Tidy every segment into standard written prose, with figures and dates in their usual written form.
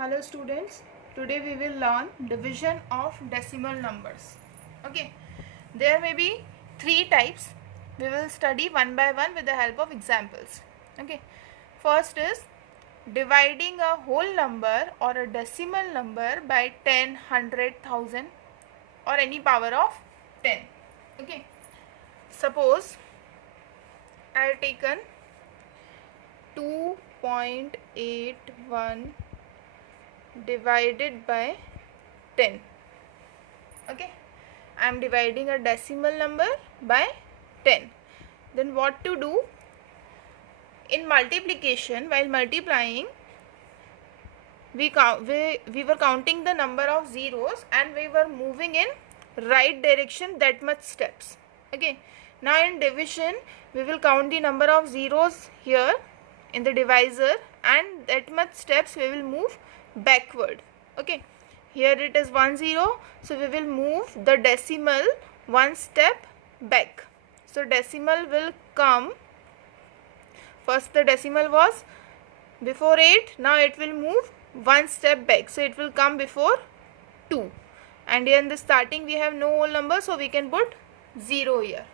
Hello students, today we will learn division of decimal numbers. Okay, there may be three types. We will study one by one with the help of examples. Okay, first is dividing a whole number or a decimal number by 10, 100,000 or any power of 10. Okay, suppose I have taken 2.81 divided by 10. Okay, I am dividing a decimal number by 10. Then what to do? In multiplication, while multiplying, we were counting the number of zeros and we were moving in right direction that much steps. Okay, now in division we will count the number of zeros here in the divisor and that much steps we will move backward. Okay, here it is 1 0, so we will move the decimal one step back. So decimal will come, first the decimal was before 8, now it will move one step back, so it will come before 2, and here in the starting we have no whole number, so we can put 0 here.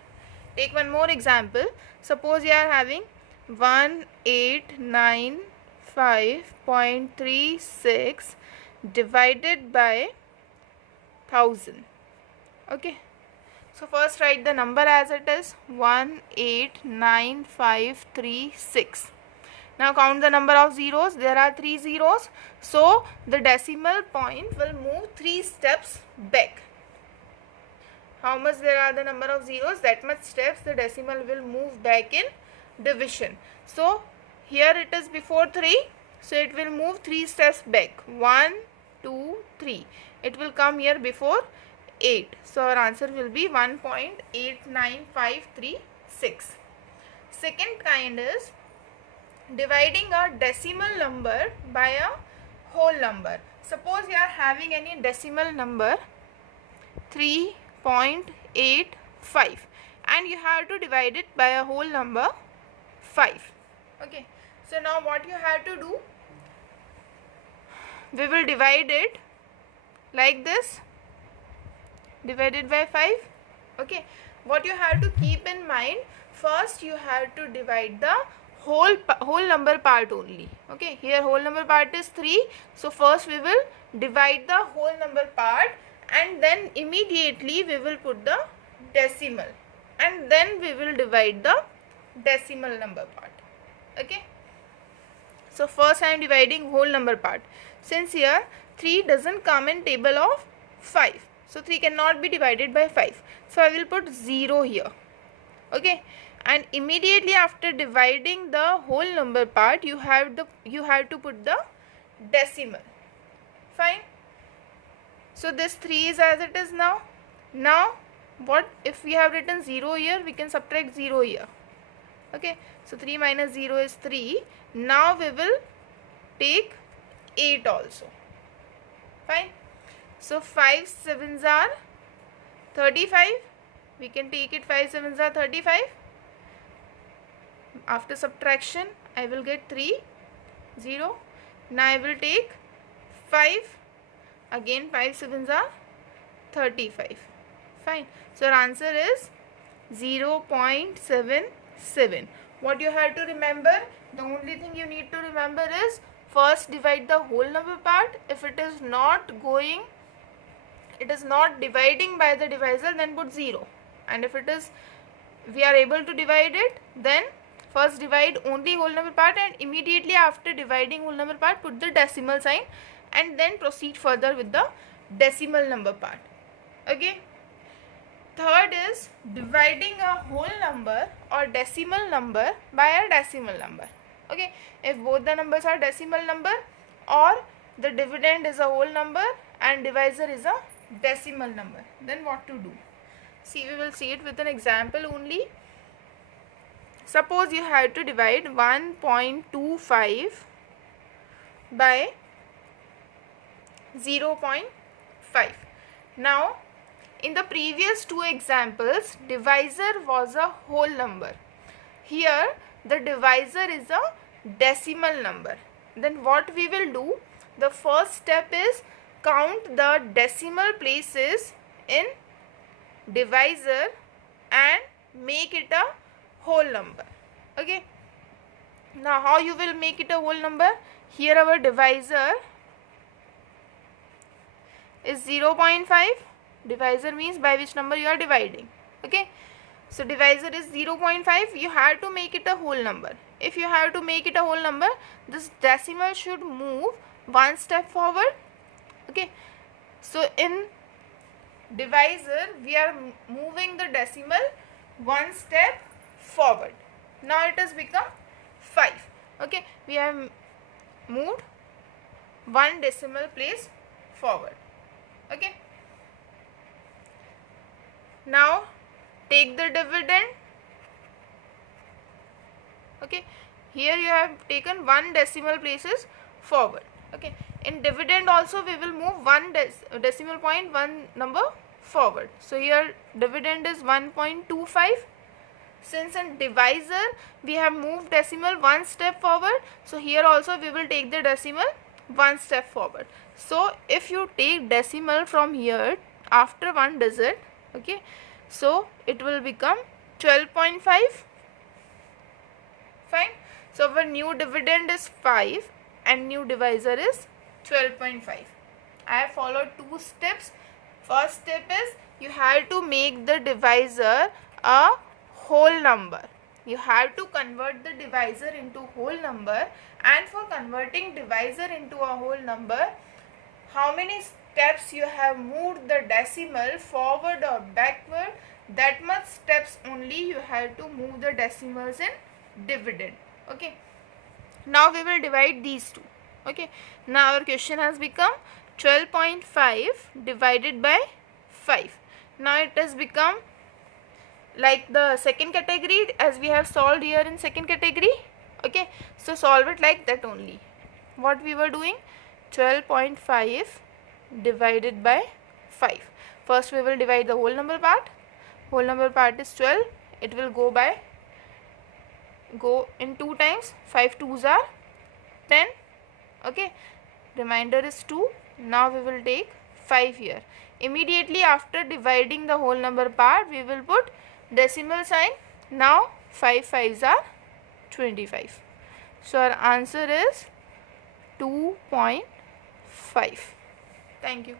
Take one more example. Suppose you are having 1895.36 divided by 1000. Okay, so first write the number as it is, 189536. Now count the number of zeros. There are 3 zeros, so the decimal point will move 3 steps back. How much there are the number of zeros, that much steps the decimal will move back in division. So here it is before 3, so it will move 3 steps back, 1 2 3. It will come here before 8, so our answer will be 1.89536. Second kind is dividing a decimal number by a whole number. Suppose you are having any decimal number 3.85 and you have to divide it by a whole number 5. Okay, so now what you have to do, we will divide it like this, divided by 5. Okay, what you have to keep in mind, first you have to divide the whole number part only. Okay, here whole number part is 3, so first we will divide the whole number part and then immediately we will put the decimal and then we will divide the decimal number part. Okay, so first I am dividing whole number part. Since here 3 doesn't come in table of 5, so 3 cannot be divided by 5, so I will put 0 here. Okay, and immediately after dividing the whole number part, you have to put the decimal. Fine. So this 3 is as it is now. Now what if we have written 0 here, we can subtract 0 here. Okay, so 3 minus 0 is 3. Now we will take 8 also. Fine. So 5 sevens are 35. We can take it 5 sevens are 35. After subtraction I will get 3 0. Now I will take 5, again 5 sevens are 35. Fine. So our answer is 0.77. What you have to remember, the only thing you need to remember is first divide the whole number part. If it is not dividing by the divisor, then put 0, and if it is we are able to divide it, then first divide only whole number part and immediately after dividing whole number part put the decimal sign and then proceed further with the decimal number part. Okay, third is dividing a whole number or decimal number by a decimal number. Okay, if both the numbers are decimal number or the dividend is a whole number and divisor is a decimal number, then what to do? See, we will see it with an example only. Suppose you have to divide 1.25 by 0.5. Now in the previous two examples, divisor was a whole number. Here the divisor is a decimal number. Then what we will do, the first step is count the decimal places in divisor and make it a whole number. Okay, now how you will make it a whole number? Here our divisor is 0.5. Divisor means by which number you are dividing. Okay, so divisor is 0.5. You have to make it a whole number. If you have to make it a whole number, this decimal should move one step forward. Okay, so in divisor we are moving the decimal one step forward. Now it has become 5. Okay, we have moved one decimal place forward. Okay, now take the dividend. Okay, here you have taken one decimal places forward. Okay, in dividend also we will move one decimal point, one number forward. So here dividend is 1.25. Since in divisor we have moved decimal one step forward, so here also we will take the decimal one step forward. So if you take decimal from here after one digit, okay, so it will become 12.5. Fine. So our new dividend is 5 and new divisor is 12.5. I have followed two steps. First step is you have to make the divisor a whole number. You have to convert the divisor into whole number, and for converting divisor into a whole number, how many steps you have moved the decimal forward or backward, that much steps only you have to move the decimals in dividend. Okay, now we will divide these two. Okay, now our question has become 12.5 divided by 5. Now it has become like the second category as we have solved here in second category. Okay, so solve it like that only. What we were doing, 12.5 divided by 5. First we will divide the whole number part. Whole number part is 12. It will go in 2 times. 5 2s are 10. Okay, remainder is 2. Now we will take 5 here. Immediately after dividing the whole number part, we will put decimal sign. Now 5 5s are 25. So our answer is 2.5. Thank you.